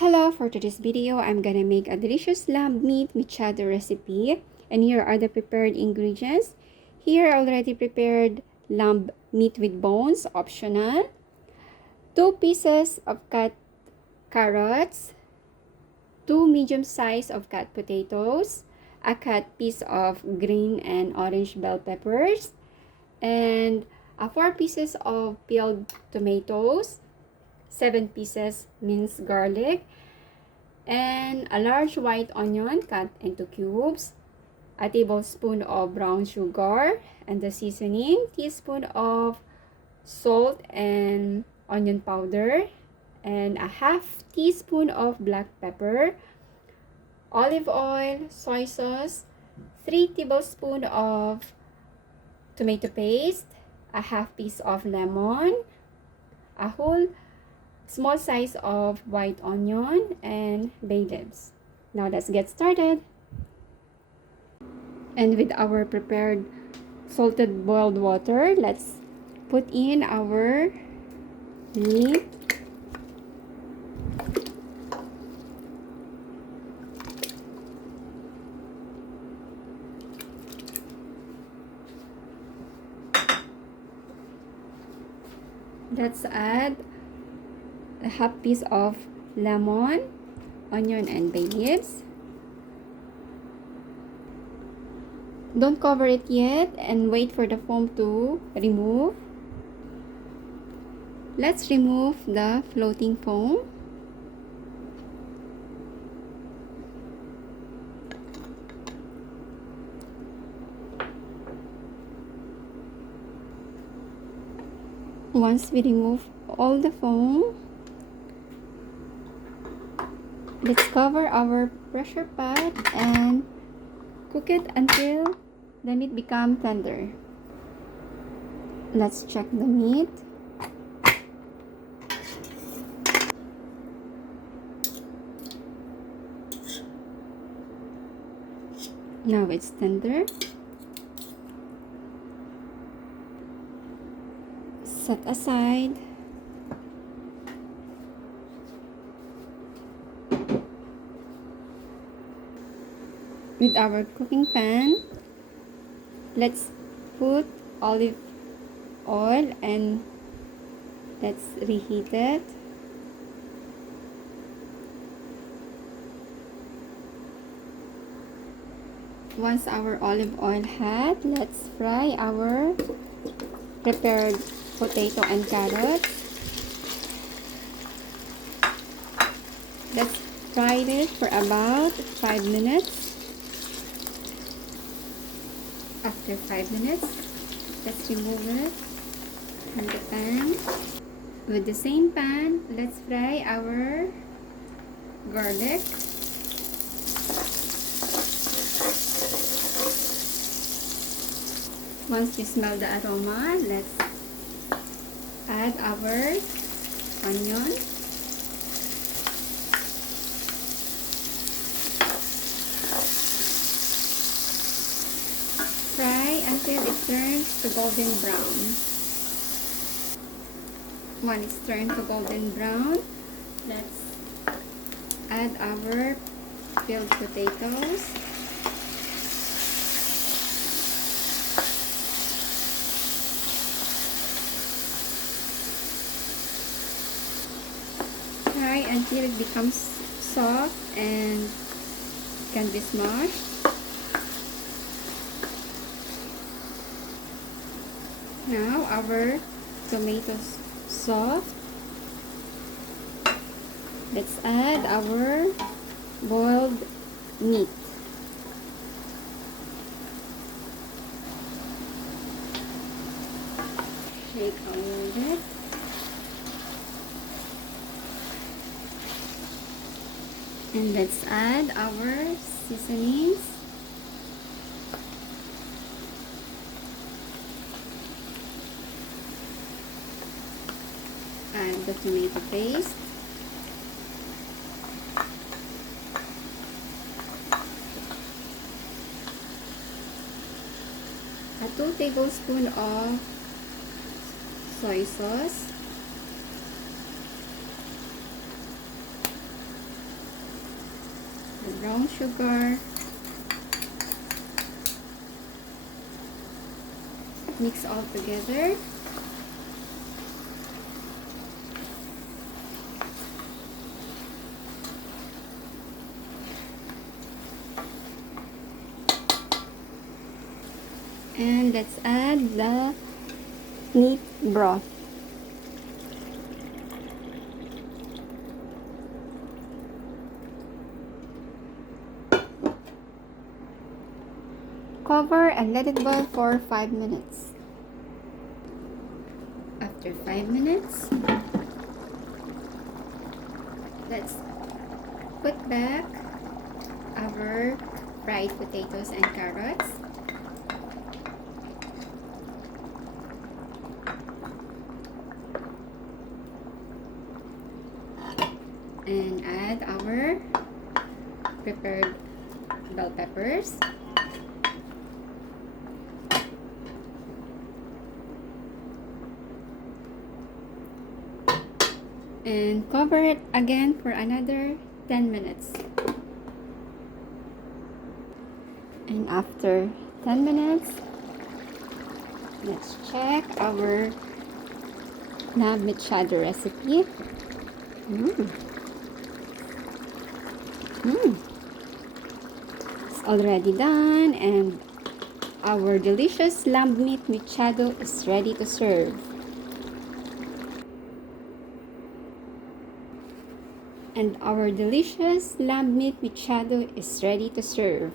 Hello, for today's video, I'm gonna make a delicious lamb meat mechado recipe. And here are the prepared ingredients. Here, I already prepared lamb meat with bones, optional. 2 pieces of cut carrots, 2 medium size of cut potatoes, a cut piece of green and orange bell peppers, and 4 pieces of peeled tomatoes, 7 pieces minced garlic, and a large white onion cut into cubes, a tablespoon of brown sugar, and the seasoning, teaspoon of salt and onion powder, and a half teaspoon of black pepper, olive oil, soy sauce, 3 tablespoons of tomato paste, a half piece of lemon, a whole small size of white onion, and bay leaves. Now let's get started. And with our prepared salted boiled water, let's put in our meat. Let's add a half piece of lemon, onion, and bay leaves. Don't cover it yet and wait for the foam to remove. Let's remove the floating foam. Once we remove all the foam, let's cover our pressure pot and cook it until the meat becomes tender. Let's check the meat. Now it's tender. Set aside. With our cooking pan, let's put olive oil and let's reheat it. Once our olive oil hot, let's fry our prepared potato and carrots. Let's fry it for about 5 minutes. After 5 minutes, let's remove it from the pan. With the same pan, let's fry our garlic. Once we smell the aroma, let's add our onion. Fry until it turns to golden brown. When it's turned to golden brown, let's add our peeled potatoes. Fry until it becomes soft and can be smashed. Now our tomatoes soft. Let's add our boiled meat. Shake a little bit. And let's add our seasonings. Add the tomato paste. A 2 tablespoons of soy sauce. the brown sugar. Mix all together. And let's add the meat broth. Cover and let it boil for 5 minutes. After 5 minutes, let's put back our fried potatoes and carrots. And add our prepared bell peppers. And cover it again for another 10 minutes. And after 10 minutes, let's check our lamb mechado recipe. It's already done, and our delicious lamb meat mechado is ready to serve. And our delicious lamb meat mechado is ready to serve.